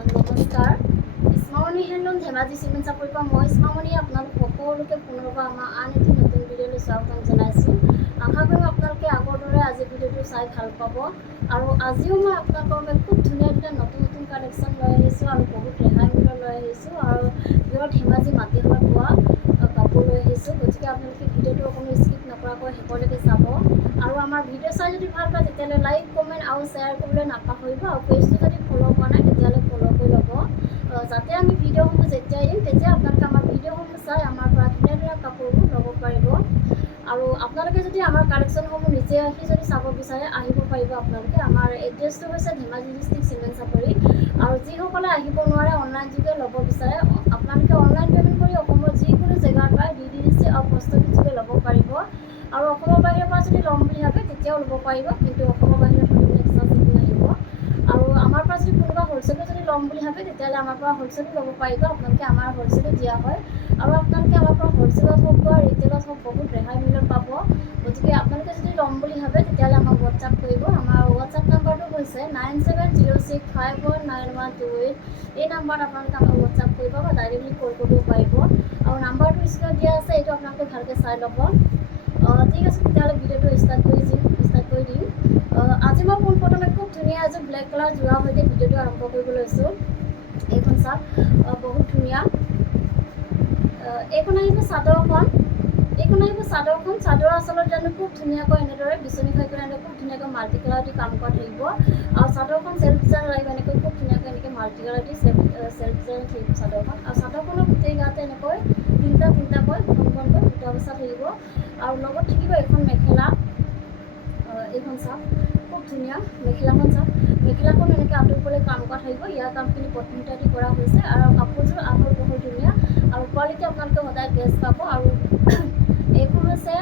নমস্কাৰ স্মামণি handloom Dhemaji cement চাপৰিৰ পৰা মই স্মামণি আপোনালোক সকলোকে পুনৰবাৰ আমাৰ আন এটি নতুন ভিডিঅ'লৈ স্বাগতম জনাইছোঁ। আশা কৰিম আপোনালোকে আগৰ দৰে আজি ভিডিঅ'টো চাই ভাল পাব। আৰু আজিও মই আপোনালোকৰ বাবে খুব ধুনীয়া ধুনীয়া নতুন কালেকশ্যন লৈ আহিছোঁ আৰু বহুত ৰেহাই মূল্য লৈ আহিছোঁ আৰু পিয়ৰ ধেমাজি মাটিশালত পোৱা কাপোৰ লৈ আহিছোঁ। গতিকে আপোনালোকে ভিডিঅ'টো অকণো স্কিপ নকৰাকৈ শেষলৈকে চাব। আৰু আমাৰ ভিডিঅ' চাই যদি ভাল পায় তেতিয়াহ'লে লাইক কমেণ্ট আৰু শ্বেয়াৰ কৰিবলৈ নাপাহৰিব। আৰু পেজটো যদি ফ'ল' কৰা নাই তেতিয়াহ'লে ফ'ল' কৰি ল'ব, যাতে আমি ভিডিঅ'সমূহ যেতিয়াই দিম তেতিয়া আপোনালোকে আমাৰ ভিডিঅ'সমূহ চাই আমাৰ পৰা ধুনীয়া ধুনীয়া কাপোৰবোৰ ল'ব পাৰিব। আৰু আপোনালোকে যদি আমাৰ কালেকশ্যনসমূহ নিজে আহি যদি চাব বিচাৰে আহিব পাৰিব। আপোনালোকে আমাৰ এড্ৰেছটো হৈছে ধেমাজি ডিষ্ট্ৰিক্ট চিমেণ্ট চাপৰি। আৰু যিসকলে আহিব নোৱাৰে অনলাইন যোগে ল'ব বিচাৰে আপোনালোকে অনলাইন পে'মেণ্ট কৰি অসমৰ যিকোনো জেগাৰ পৰা DDDC আৰু পোষ্ট অফিচ যোগে ল'ব পাৰিব। আৰু অসমৰ বাহিৰৰ পৰা যদি ল'ম বুলি ভাবে তেতিয়াও ল'ব পাৰিব, কিন্তু অসমৰ বাহিৰত এক্সট্ৰা চাৰ্জ আহিব। আৰু আমাৰ পৰা যদি কোনোবা হ'লচেলত যদি ল'ম বুলি ভাবে তেতিয়াহ'লে আমাৰ পৰা হ'লচেলো ল'ব পাৰিব। আপোনালোকে আমাৰ হ'লচেলো দিয়া হয় আৰু আপোনালোকে আমাৰ পৰা হ'লচেলত হওক বা ৰিটেইলত হওক বহুত ৰেহাই মূল্যত পাব। গতিকে আপোনালোকে যদি ল'ম বুলি ভাবে তেতিয়াহ'লে আমাক হোৱাটছআপ কৰিব। আমাৰ হোৱাটছআপ নাম্বাৰটো হৈছে 9706519128। এই নাম্বাৰত আপোনালোকে আমাক হোৱাটছআপ কৰিব বা ডাইৰেক্টলি কল কৰিব পাৰিব। আৰু নাম্বাৰটো স্ক্ৰীণত দিয়া আছে, এইটো আপোনালোকে ভালকৈ চাই ল'ব। ঠিক আছে, তেতিয়াহ'লে ভিডিঅ'টো ষ্টাৰ্ট কৰি দিম। আজি মই পোনপ্ৰথমে খুব ধুনীয়া এযোৰ ব্লেক কালাৰ যোৰা সৈতে ভিডিঅ'টো আৰম্ভ কৰিব লৈছোঁ। এইখন চাওক, বহুত ধুনীয়া। এইখন আহিব চাদৰখন। চাদৰ আচলত জানো খুব ধুনীয়াকৈ এনেদৰে বিচনী খাই কৰি খুব ধুনীয়াকৈ মাল্টি কালাৰ দি কাম কৰা থাকিব। আৰু চাদৰখন চেল্ফ ডিজাইন লাগিব এনেকৈ খুব ধুনীয়াকৈ এনেকৈ মাল্টি কালাৰ দি চেল্ফ ডিজাইন থাকিব চাদৰখন। আৰু চাদৰখনৰ গোটেই গাতে এনেকৈ তিনিটাকৈ ঘনকৈ বুটা বচা থাকিব। আৰু লগত থাকিব এখন মেখেলা। এইখন চাওক, খুব ধুনীয়া মেখেলাখন চাওক। মেখেলাখন এনেকৈ আঁতৰিবলৈ কাম কৰা থাকিব। ইয়াৰ কামখিনি পদ্মিতা দি কৰা হৈছে। আৰু কাপোৰযোৰ আহল বহল ধুনীয়া আৰু কোৱালিটি আপোনালোকে সদায় বেষ্ট পাব। আৰু এইখন হৈছে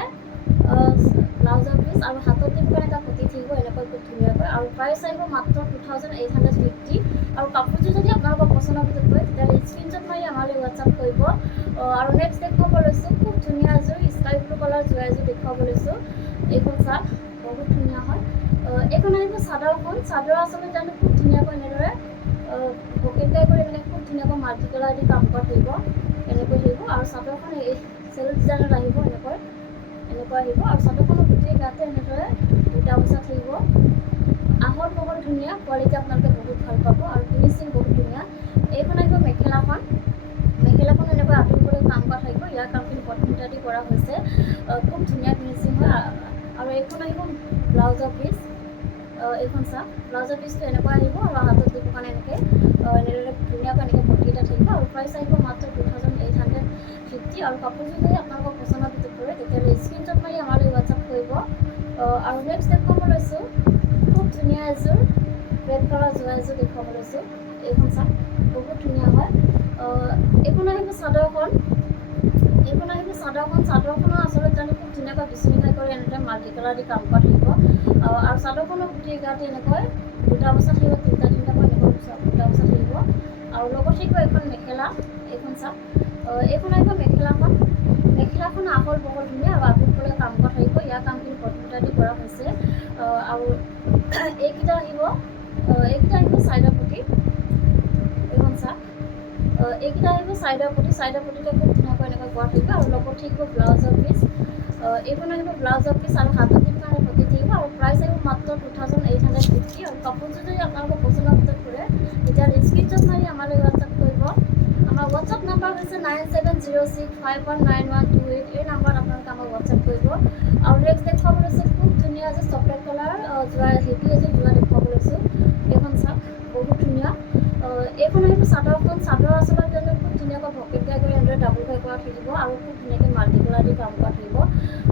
ব্লাউজৰ পিচ আৰু হাতত দিব কাৰণে এটা পতি থাকিব এনেকৈ খুব ধুনীয়াকৈ। আৰু প্ৰাইচ আহিব মাত্ৰ 2850। আৰু কাপোৰযোৰ যদি আপোনালোকৰ পচন্দৰ ভিতৰত হয় তেতিয়াহ'লে স্ক্ৰীনশ্বট মাৰি আমালৈ হোৱাটছআপ কৰিব। আৰু নেক্সট দেখুৱাব লৈছোঁ খুব ধুনীয়া এযোৰ স্কাই ব্লু কালাৰ যোৰা এযোৰ দেখুৱাব লৈছোঁ। এইখন চাওক, বহুত ধুনীয়া হয়। এইখন আহিব চাদৰখন। চাদৰ আচলতে জানো খুব ধুনীয়াকৈ এনেদৰে বকেটাই কৰি এনেকৈ খুব ধুনীয়াকৈ মাল্টি কালাৰ দি কাম কৰা থাকিব, এনেকৈ থাকিব। আৰু চাদৰখন এই চেল্ফ ডিজাইনত আহিব, এনেকৈ আহিব। আৰু চাদৰখনৰ গোটেই গাতে এনেদৰে বুটা বচা থাকিব। আহল বহল ধুনীয়া, কোৱালিটি আপোনালোকে বহুত ভাল পাব আৰু ফিনিচিং বহুত ধুনীয়া। এইখন আহিব মেখেলাখন এনেকৈ আঁতৰিবলৈ কাম কৰা থাকিব। ইয়াৰ কামখিনি পদ্মিতা দি কৰা হৈছে, খুব ধুনীয়া ফিনিচিং হয়। আৰু এইখন আহিব ব্লাউজৰ পিচ। এইখন চাওক, ব্লাউজৰ পিচটো এনেকুৱা আহিব আৰু হাতত দিব কাৰণে এনেদৰে ধুনীয়াকৈ এনেকৈ পতি এটা থাকিব। আৰু প্ৰাইচ আহিব মাত্ৰ 2850। আৰু কাপোৰযোৰ যদি আপোনালোকৰ পচন্দৰ ভিতৰত পৰে তেতিয়াহ'লে স্ক্ৰীনশ্বট মাৰি আমালৈ হোৱাটছআপ কৰিব। আৰু নেক্সট দেখুৱাব লৈছোঁ খুব ধুনীয়া এযোৰ ৰেড কালাৰ যোৰা এযোৰ দেখুৱাব লৈছোঁ। এইখন চাওক, বহুত ধুনীয়া হয়। এইখন আহিব চাদৰখন। চাদৰখনৰ আচলতে জানো খুব ধুনীয়াকৈ বিচনী খাই কৰি এনেদৰে মাল্টি কালাৰ দি কাম কৰা থাকিব। আৰু চাদৰখনৰ গোটেই গাতে এনেকৈ বুটা বচা থাকিব, তিনিটাকৈ এনেকৈ বুটা বচা থাকিব। আৰু লগত থাকিব এখন মেখেলা। এইখন চাওক, এইখন আহিব মেখেলাখন আহল বহল ধুনীয়া আৰু আঁতৰিবলৈ কাম কৰা থাকিব। ইয়াৰ কামখিনি পদ্মিতা দি কৰা হৈছে। আৰু এইকেইটা আহিব চাইডৰ পতি। এইখন চাওক, এইকেইটা আহিব চাইডৰ পতিতে খুব ধুনীয়াকৈ এনেকৈ কৰা থাকিব। আৰু লগত থাকিব ব্লাউজৰ পিচ। এইখন আহিব ব্লাউজৰ পিচ আৰু হাতত দিব কাৰণে পতি থাকিব। আৰু প্ৰাইচ আহিব মাত্ৰ 2850। আৰু কাপোৰযোৰ যদি আপোনালোকৰ পচন্দৰ ভিতৰত পৰে তেতিয়াহ'লে স্ক্ৰীনশ্বট মাৰি আমালৈ হোৱাটছআপ কৰিব। আমাৰ হোৱাটছআপ নাম্বাৰ হৈছে 9706519128। এই নাম্বাৰত আপোনালোকে আমাক হোৱাটছআপ কৰিব। আৰু নেক্সট দেখুৱাব লৈছোঁ খুব ধুনীয়া এযোৰ চকলেট কালাৰ হেভি এযোৰ যোৰা দেখুৱাব লৈছোঁ। এইখন চাওক, বহুত ধুনীয়া। এইখন আহিব চাদৰখন। চাদৰ আচলত জানো খুব ধুনীয়াকৈ ভকেটিয়াই কৰি এনেদৰে ডাবুল ফ্ৰাই কৰা থাকিব। আৰু খুব ধুনীয়াকৈ মাল্টি কালাৰ দি কাম কৰা থাকিব।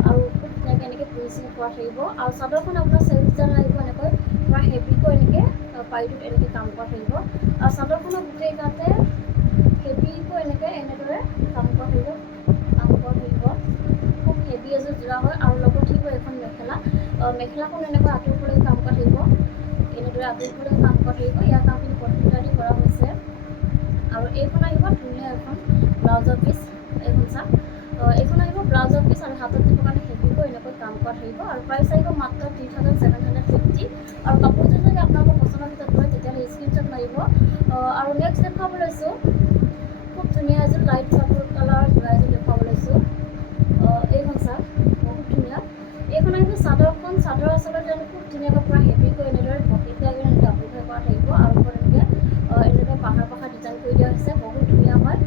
আৰু খুব ধুনীয়াকৈ এনেকৈ ফিনিচিং কৰা থাকিব। আৰু চাদৰখন আপোনাৰ চেল্ফ ডিজাইন আহিব, এনেকৈ পূৰা হেভিকৈ এনেকৈ পাৰিটোত এনেকৈ কাম কৰা থাকিব। আৰু চাদৰখনৰ গোটেই গাতে হেভিকৈ এনেদৰে কাম কৰা থাকিব। খুব হেভি এযোৰ যোৰা হয়। আৰু লগত থাকিব এখন মেখেলাখন এনেকৈ আঁতৰিবলৈ কাম কৰা থাকিব, ইয়াৰ কামখিনি পদ্মিতা দি কৰা হৈছে। আৰু এইখন আহিব ধুনীয়া এখন ব্লাউজৰ পিচ। এইখন চাওক, এইখন আহিব ব্লাউজৰ পিচ আৰু হাতত দিব কাৰণে হেভিকৈ এনেকৈ কাম কৰা থাকিব। আৰু প্ৰাইচ আহিব মাত্ৰ 3750। আৰু কাপোৰযোৰ যদি আপোনালোকৰ পচন্দৰ ভিতৰত হয় তেতিয়াহ'লে স্ক্ৰীনশ্বট মাৰিব। আৰু নেক্সট দেখুৱাব লৈছোঁ খুব ধুনীয়া এযোৰ লাইট চাৰ্কল কালাৰৰ যোৰা এযোৰ দেখুৱাব লৈছোঁ। এইখন চাওক বহুত ধুনীয়া। এইখন আহিব চাদৰখন, চাদৰ আচলতে খুব ধুনীয়াকৈ পূৰা হেভিকৈ এনেদৰে পকেটকৈ ডাবুল ফ্লাই কৰা থাকিব আৰু এনেকৈ পাহাৰ ডিজাইন কৰি দিয়া হৈছে, বহুত ধুনীয়া হয়।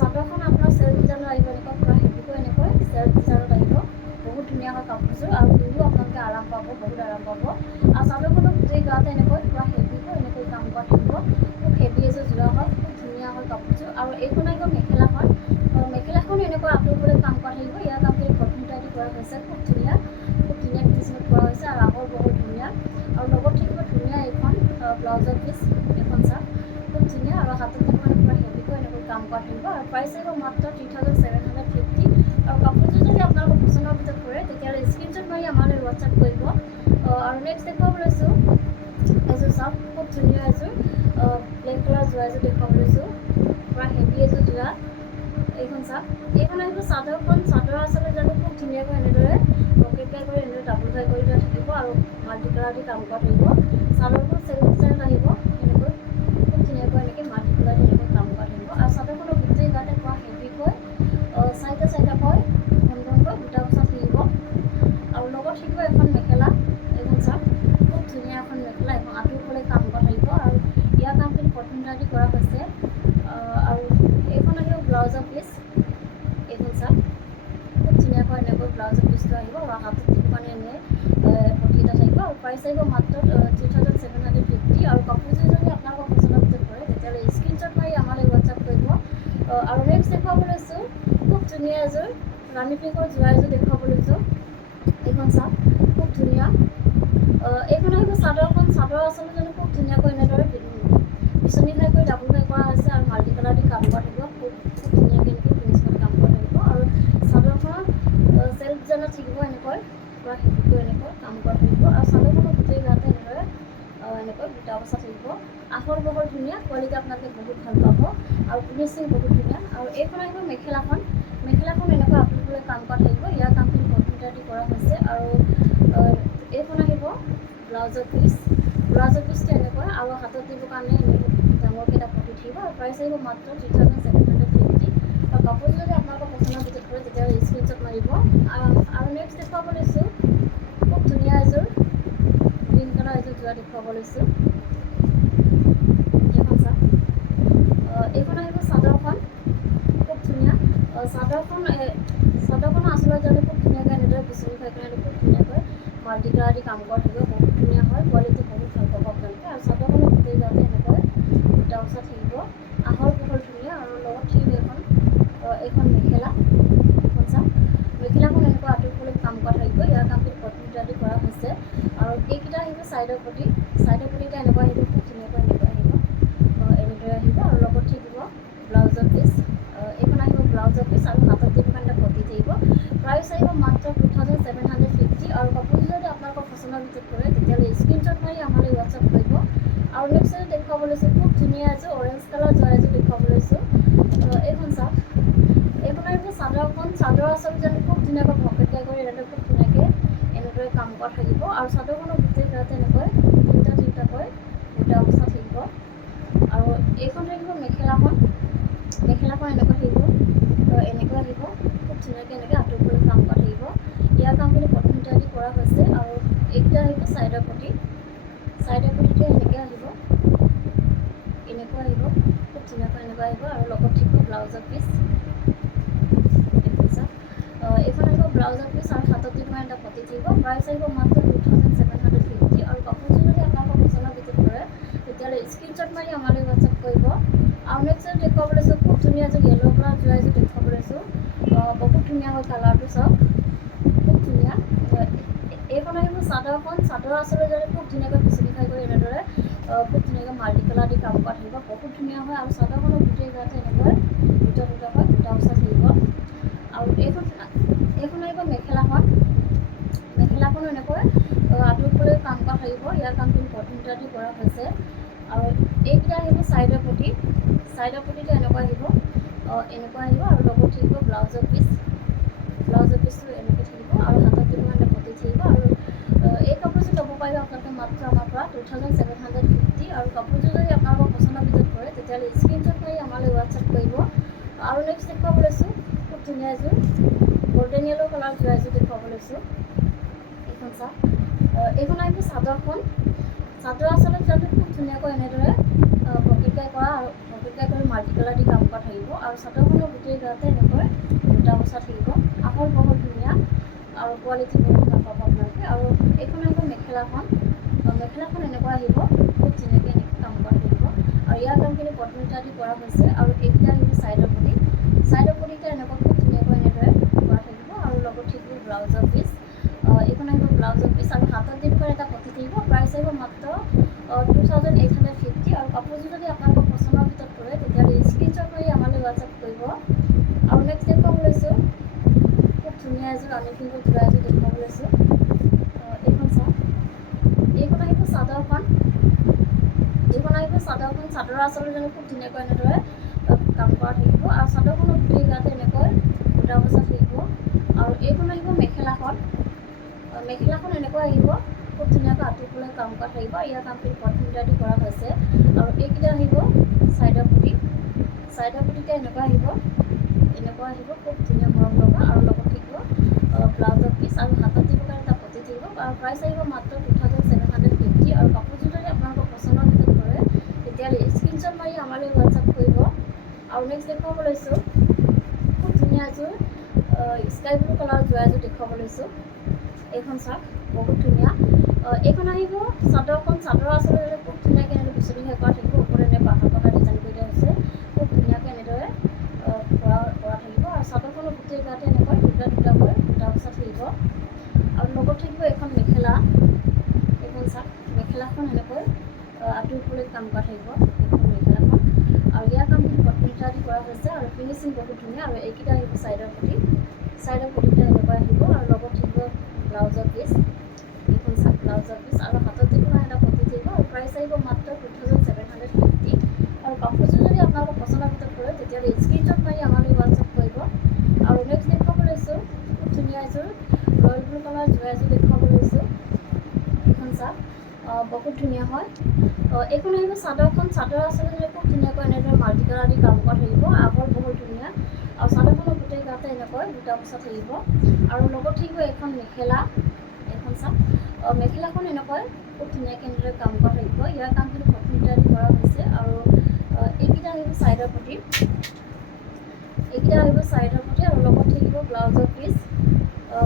চাদৰখন আপোনাৰ চেল্ফ ডিজাইনত আহিব, এনেকুৱা পূৰা হেভিকৈ এনেকৈ চেল্ফ ডিজাইনত আহিব, বহুত ধুনীয়া হয় কাপোৰযোৰ আৰু পিন্ধিও আপোনালোকে আৰাম পাব, বহুত আৰাম পাব। আৰু চাদৰখনৰ গোটেই গাতে এনেকৈ পূৰা হেভিকৈ এনেকৈ কাম কৰা থাকিব, খুব হেভি এযোৰ যোৰা হয়, খুব ধুনীয়া হয় কাপোৰযোৰ। আৰু এইখন আহিব মেখেলাখন, মেখেলাখন এনেকুৱা আঁতৰিবলৈ কাম কৰা থাকিব, ইয়াৰ কামখিনি কটন দি কৰা হৈছে, খুব ধুনীয়া ফিনিচিঙত কৰা হৈছে আৰু আহল বহল ধুনীয়া। আৰু লগত থাকিব ধুনীয়া এইখন ব্লাউজৰ পিচ, এইখন চাওক খুব ধুনীয়া আৰু হাতত পূৰা হেভিকৈ এনেকৈ কাম কৰা থাকিব। আৰু প্ৰাইচ আহিব মাত্ৰ 3750। আৰু কাপোৰযোৰ যদি আপোনালোকৰ পচন্দৰ ভিতৰত কৰে তেতিয়াহ'লে স্ক্ৰীনশ্বট মাৰি আমালৈ হোৱাটছআপ কৰিব। আৰু নেক্সট দেখুৱাব লৈছোঁ এযোৰ চাওক, খুব ধুনীয়া এযোৰ ব্লেক কালাৰ যোৰা এযোৰ দেখুৱাব লৈছোঁ, পূৰা হেভি এযোৰ যোৰা। এইখন চাওক, এইখন আহিব চাদৰখন, চাদৰ আচলতে জানো খুব ধুনীয়াকৈ এনেদৰে পকেটকৈ কৰি এনেদৰে ডাবুল ফ্লাই কৰি দিয়া থাকিব আৰু মাল্টি কালাৰ দি কাম কৰা থাকিব। চাদৰখন চেল্ফ ডিজাইনত আহিব, এনেকৈ খুব ধুনীয়াকৈ এনেকৈ মাল্টি কালাৰ দি এনেকৈ কাম কৰা থাকিব। আৰু চাদৰখনৰ গোটেই গাতে পূৰা হেভিকৈ চাৰিটাকৈ ঘনকৈ বুটা বচা থাকিব। আৰু লগত থাকিব এখন মেখেলা, এইখন চাওক খুব ধুনীয়া এখন মেখেলা, এখন আঁতৰিবলৈ কাম কৰা থাকিব আৰু ইয়াৰ কামখিনি কটন দি কৰা হৈছে। আৰু এইখন আহিব ব্লাউজৰ পিচ, এইখন চাওক খুব ধুনীয়াকৈ এনেকৈ ব্লাউজৰ পিচটো আহিব আৰু হাতত দিব কাৰণে এনে পটি এটা থাকিব। আৰু প্ৰাইচ আহিব মাত্ৰ 3750। আৰু কাপোৰযোৰ যদি আপোনালোকৰ পচন্দৰ ভিতৰত কৰে তেতিয়াহ'লে স্ক্ৰীনশ্বট মাৰি আমালৈ হোৱাটছআপ কৰিব। আৰু নেক্সট দেখুৱাব লৈছোঁ খুব ধুনীয়া এযোৰ ৰাণী পিংকৰ যোৰা এযোৰ দেখুৱাব লৈছোঁ, এইখন চাওক খুব ধুনীয়া। এইখন আহিব চাদৰখন, চাদৰ আচলতে জানো খুব ধুনীয়াকৈ এনেদৰে বিচনী ফ্লাই কৰি ডাবুল ফ্লাই কৰা হৈছে আৰু মাল্টি কালাৰ দি কাম কৰা থাকিব, খুব ধুনীয়াকৈ এনেকৈ ফিনিচিঙত কাম কৰা থাকিব। আৰু চাদৰখনত চেল্ফ ডিজাইনত থাকিব, এনেকৈ পূৰা হেভিকৈ এনেকৈ কাম কৰা থাকিব। আৰু চাদৰখনৰ গোটেই গাতে এনেদৰে এনেকৈ বুটা বচা থাকিব, আহল বহল ধুনীয়া, কোৱালিটি আপোনালোকে বহুত ভাল পাব আৰু ফিনিচিং বহুত ধুনীয়া। আৰু এইখন আহিব মেখেলাখন, মেখেলাখন এনেকৈ আঁতৰিবলৈ কাম কৰা থাকিব, ইয়াৰ কামখিনি কম্পিউটাৰ দি কৰা হৈছে। আৰু এইখন আহিব ব্লাউজৰ পিচ, ব্লাউজৰ পিচটো এনেকুৱা আৰু হাতত দিবৰ কাৰণে এনেকৈ ডাঙৰকৈ এটা পটি থাকিব। আৰু প্ৰাইচ আহিব মাত্ৰ 3750। আৰু কাপোৰযোৰ যদি আপোনালোকৰ পচন্দৰ ভিতৰত কৰে তেতিয়াহ'লে স্ক্ৰীনশ্বট মাৰিব। আৰু নেক্সট দেখুৱাব লৈছোঁ খুব ধুনীয়া এযোৰ গ্ৰীণ কালাৰ এযোৰ যোৰা দেখুৱাব লৈছোঁ, এইখন চাওক। এইখন আহিব চাদৰখন, খুব ধুনীয়া। চাদৰখন আচলতে জানো খুব ধুনীয়াকৈ এনেদৰে বিচনী খাই পেলাই খুব ধুনীয়াকৈ মাল্টি কালাৰ দি কাম কৰা থাকিব, বহুত ধুনীয়া হয়, কোৱালিটি বহুত ভাল পাব আপোনালোকে। আৰু চাদৰখনৰ গোটেই গাতে এনেকৈ বুটা বচা থাকিব, আহল বহল ধুনীয়া। আৰু লগত থাকিব এইখন মেখেলা, এইখন চাওক মেখেলাখন এনেকুৱা আঁতৰিবলৈ কাম কৰা থাকিব, ইয়াৰ কামখিনি কটন দি কৰা হৈছে। আৰু এইকেইটা আহিব চাইডৰ পটি, চাইডৰ পটিটা এনেকুৱা আহিব, খুব ধুনীয়াকৈ এনেকৈ আহিব, এনেদৰে আহিব। আৰু লগত থাকিব ব্লাউজৰ পিচ, এইখন আহিব ব্লাউজৰ পিচ আৰু হাতত দিব কাৰণে পটি থাকিব। প্ৰাইচ আহিব মাত্ৰ 2750। আৰু কাপোৰযোৰ যদি আপোনালোকৰ পচন্দৰ ভিতৰত কৰে তেতিয়াহ'লে স্ক্ৰীনশ্বট মাৰি আমালৈ হোৱাটছআপ কৰিব। আৰু নেক্সট দেখুৱাব লৈছোঁ খুব ধুনীয়া এযোৰ অৰেঞ্জ কালাৰ যোৰা এযোৰ দেখুৱাব লৈছোঁ, এইখন চাওক। এইখন আহিব চাদৰখন, চাদৰ আচলতে জানো খুব ধুনীয়াকৈ পকেটকৈ কৰি এনেদৰে খুব ধুনীয়াকৈ এনেদৰে কাম কৰা থাকিব। আৰু চাদৰখনৰ গোটেই গাতে এনেকৈ তিনিটাকৈ বুটা বচা থাকিব। আৰু এইখন থাকিব মেখেলাখন, মেখেলাখন এনেকৈ থাকিব, এনেকৈ আহিব, খুব ধুনীয়াকৈ এনেকৈ আঁতৰিবলৈ কাম কৰা থাকিব, ইয়াৰ কামখিনি কটন দি কৰা হৈছে। আৰু এইকেইটা আহিব চাইডৰ পটি, চাইডৰ পটিটো এনেকৈ আহিব, এনেকুৱা আহিব, খুব ধুনীয়াকৈ এনেকুৱা আহিব। আৰু লগত থাকিব ব্লাউজৰ পিচ, এইখন চাওক। এইখন আহিব ব্লাউজৰ পিচ আৰু হাতত দিব কাৰণে এটা পটি থাকিব। প্ৰাইচ আহিব মাত্ৰ 2750। আৰু কাপোৰযোৰ যদি আপোনালোকৰ পচন্দৰ ভিতৰত কৰে তেতিয়াহ'লে স্ক্ৰীনশ্বট মাৰি আমালৈ হোৱাটছআপ কৰিব। আৰু নেক্সট দেখুৱাব লৈছোঁ খুব ধুনীয়া এযোৰ য়েল্ল' কালাৰ যোৰা এযোৰ দেখুৱাব লৈছোঁ, বহুত ধুনীয়া হয় কালাৰটো চাওক, খুব ধুনীয়া। এইখন আহিব চাদৰখন, চাদৰ আচলতে যদি খুব ধুনীয়াকৈ বিচনী খাই কৰি এনেদৰে খুব ধুনীয়াকৈ মাল্টি কালাৰ দি কাম কৰা থাকিব, বহুত ধুনীয়া হয়। আৰু চাদৰখনৰ গোটেই গাতে এনেকৈ দুটাকৈ বুটা বচা থাকিব। আৰু এইখন আহিব মেখেলাখন, মেখেলাখনো এনেকৈ আঁতৰিবলৈ কাম কৰা থাকিব, ইয়াৰ কামখিনি কটন দি কৰা হৈছে। আৰু এইকেইটা আহিব চাইডৰ পটি, চাইডৰ পটিটো এনেকুৱা আহিব, এনেকুৱা আহিব। আৰু লগত থাকিব ব্লাউজৰ পিচ, ব্লাউজৰ পিচটো এনেকৈ থাকিব আৰু হাতত দিব কাৰণে পটি থাকিব। আৰু এই কাপোৰযোৰ ল'ব পাৰিব আপোনালোকে মাত্ৰ আমাৰ পৰা 2750। আৰু কাপোৰযোৰ যদি আপোনালোকৰ পচন্দ তেতিয়াহ'লে স্ক্ৰীনশ্বট মাৰি আমালৈ হোৱাটছআপ কৰিব। আৰু নেক্সট দেখুৱাব লৈছোঁ খুব ধুনীয়া এযোৰ গোল্ডেন য়েলো কালাৰ যোৰা এযোৰ দেখুৱাব লৈছোঁ। এইখন চাওক, এইখন আহিব চাদৰখন। চাদৰ আচলতে যাতে খুব ধুনীয়াকৈ এনেদৰে পকেটকাই কৰা আৰু পকেটকাই কৰি মাল্টি কালাৰ দি কাম কৰা থাকিব। আৰু চাদৰখনৰ গোটেই গাতে এনেকৈ বুটা বচা থাকিব। আহল বহল ধুনীয়া আৰু কোৱালিটি বহুত ভাল পাব আপোনালোকে। আৰু এইখন আহিব মেখেলাখন। মেখেলাখন এনেকুৱা আহিব খুব ধুনীয়াকৈ এনেকৈ কাম কৰা থাকিব। আৰু ইয়াৰ কামখিনি পদ্মিতা দি কৰা হৈছে। আৰু এইকেইটা আহিব ছাইডৰ পটি। ছাইডৰ পটিটা এনেকুৱা খুব ধুনীয়াকৈ এনেদৰে কৰা থাকিব। আৰু লগত থাকিব ব্লাউজৰ পিচ। এইখন আহিব ব্লাউজৰ পিচ আৰু হাতত দিবৰ এটা পটি থাকিব। প্ৰাইচ আহিব মাত্ৰ 2850। আৰু কাপোৰযোৰ যদি আপোনালোকৰ পচন্দৰ ভিতৰত পৰে তেতিয়াহ'লে স্ক্ৰীনশ্বট মাৰি আমালৈ হোৱাটছআপ কৰিব। আৰু নেক্সট দেখুৱাব লৈছোঁ খুব ধুনীয়া এযোৰ ৰাণী পিংকৰ যোৰা এযোৰ দেখুৱাব লৈছোঁ। এইখন চাওক, এইখন আহিব চাদৰখন। এইখন আহিব চাদৰখন। চাদৰৰ আচলতে খুব ধুনীয়াকৈ এনেদৰে কাম কৰা থাকিব। আৰু চাদৰখনৰ গোটেই গাতে এনেকৈ বুটা বচা থাকিব। আৰু এইখন আহিব মেখেলাখন। মেখেলাখন এনেকৈ আহিব খুব ধুনীয়াকৈ আঁঠুফুলাই কাম কৰা থাকিব। ইয়াৰ কামখিনি পদ্মিতা দি কৰা হৈছে। আৰু এইকেইটা আহিব ছাইডৰ পটি। ছাইডৰ পটিতে এনেকুৱা আহিব খুব ধুনীয়া মৰম লগা। আৰু লগত থাকিব ব্লাউজৰ পিচ আৰু হাতত দিবৰ কাৰণে এটা পটি থাকিব। আৰু প্ৰাইচ আহিব মাত্ৰ 2750। আৰু কাপোৰযোৰ যদি আপোনালোকৰ পচন্দৰ ভিতৰত পৰে তেতিয়াহ'লে স্ক্ৰীনশ্বট মাৰি আমালৈ হোৱাটছআপ কৰিব। আৰু নেক্সট দেখুৱাব লৈছোঁ খুব ধুনীয়া এযোৰ স্কাই ব্লু কালাৰৰ যোৰা এযোৰ দেখুৱাব লৈছোঁ। এইখন চাওক, বহুত ধুনীয়া। এইখন আহিব চাদৰখন। চাদৰ আচলতে খুব ধুনীয়াকৈ এনেকৈ বিচনী শেষ কৰা থাকিব। ওপৰত এনে পাহাৰ ডিজাইন কৰি দিয়া হৈছে। খুব ধুনীয়াকৈ এনেদৰে কৰা থাকিব। আৰু চাদৰখনৰ গোটেই গাতে এনেকৈ দুটা দুটাকৈ বুটা বচা থাকিব। আৰু লগত থাকিব এখন মেখেলা। এইখন চাওক, মেখেলাখন এনেকৈ আঁঠুফুলাই কাম কৰা থাকিব এইখন মেখেলাখন। আৰু ইয়াৰ কামখিনি পদ্মিতা দি কৰা হৈছে। আৰু ফিনিচিং বহুত ধুনীয়া। আৰু এইকেইটা আহিব ছাইডৰ পটি। ছাইডৰ পটিটা এনেকুৱা আহিব। আৰু লগত থাকিব ব্লাউজৰ পিচ। এইখন চাওক, ব্লাউজৰ পিচ আৰু হাতত দিবৰ কাৰণে এটা পটি থাকিব। আৰু প্ৰাইচ আহিব মাত্ৰ 2750। আৰু কাপোৰযোৰ যদি আপোনালোকৰ পচন্দৰ ভিতৰত পৰে তেতিয়াহ'লে স্ক্ৰীনশ্বট মাৰি আমালৈ হোৱাটছআপ কৰিব। আৰু নেক্সট দেখুৱাব লৈছোঁ খুব ধুনীয়া এযোৰ ৰয়েল ব্লু কালাৰ যোৰা এযোৰ দেখুৱাব লৈছোঁ। এইখন চাওক, বহুত ধুনীয়া হয়। এইখন আহিব চাদৰখন। চাদৰ আচলতে খুব ধুনীয়াকৈ এনেদৰে মাল্টি কালাৰ দি কাম কৰা থাকিব। আহল বহল ধুনীয়া। আৰু চাদৰখনৰ গোটেই গাতে এনেকৈ বুটা বচা থাকিব। আৰু লগত থাকিব এখন মেখেলা। এইখন চাওক, মেখেলাখন এনেকৈ খুব ধুনীয়াকৈ এনেদৰে কাম কৰা থাকিব। ইয়াৰ কামখিনি পদ্মিতা দি কৰা হৈছে। আৰু এইকেইটা আহিব ছাইডৰ পটি। আৰু লগত থাকিব ব্লাউজৰ পিচ।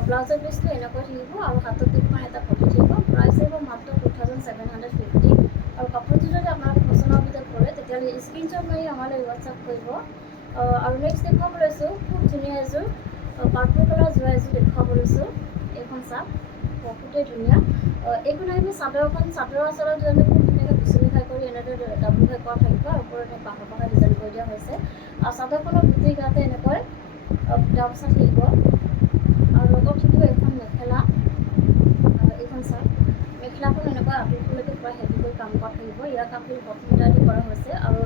ব্লাউজৰ পিচটো এনেকৈ থাকিব। আৰু হাতত দিবৰ এটা পটি থাকিব। প্ৰাইচ আহিব মাত্ৰ 2750। আৰু কাপোৰযোৰ যদি আপোনালোকৰ পচন্দৰ ভিতৰত পৰে তেতিয়াহ'লে স্ক্ৰীনশ্বট মাৰি আমালৈ হোৱাটছআপ কৰিব। আৰু নেক্সট দেখুৱাব লৈছোঁ খুব ধুনীয়া এযোৰ পাৰ্পল কালাৰ যোৰা এযোৰ দেখুৱাব লৈছোঁ। এইখন চাওক, বহুতেই ধুনীয়া। এইখন আহিব চাদৰখন। চাদৰ আচলতে খুব ধুনীয়াকৈ বিচনী খাই কৰি এনেদৰে ডাবুল খাই কৰা থাকিব। আৰু ওপৰত পাহাৰ ডিজাইন কৰি দিয়া হৈছে। আৰু চাদৰখনৰ গোটেই গাতে এনেকৈ বুটা বচা থাকিব। আৰু লগত থাকিব এখন মেখেলা। এইখন চাওক, মেখেলাখন এনেকুৱা আঁঠুফুলৈকে পূৰা হেভি কৰি কাম কৰা থাকিব। ইয়াৰ কামখিনি পদ্মিতা দি কৰা হৈছে। আৰু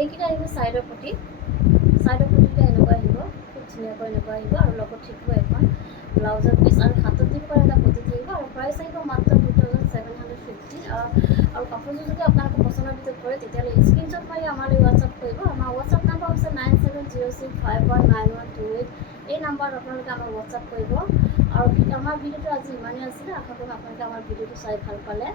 এইকেইটা আহিব ছাইডৰ পটি। ছাইডৰ পটিটা এনেকুৱা আহিব খুব ধুনীয়াকৈ এনেকুৱা আহিব। আৰু লগত থাকিব এখন ব্লাউজৰ পিচ আৰু হাতত দিবৰ কাৰণে এটা পটি থাকিব। আৰু প্ৰাইচ আহিব মাত্ৰ 2750। আৰু কাপোৰযোৰ যদি আপোনালোকৰ পচন্দৰ ভিতৰত পৰে তেতিয়াহ'লে স্ক্ৰীনশ্বট মাৰি আমালৈ হোৱাটছআপ কৰিব। আমাৰ হোৱাটছআপ নাম্বাৰ হৈছে 9706519128। এই নাম্বাৰত আপোনালোকে আমাক হোৱাটছআপ কৰিব। আৰু আমাৰ ভিডিঅ'টো আজি ইমানেই আছিলে। আশা কৰোঁ আপোনালোকে আমাৰ ভিডিঅ'টো চাই ভাল পালে।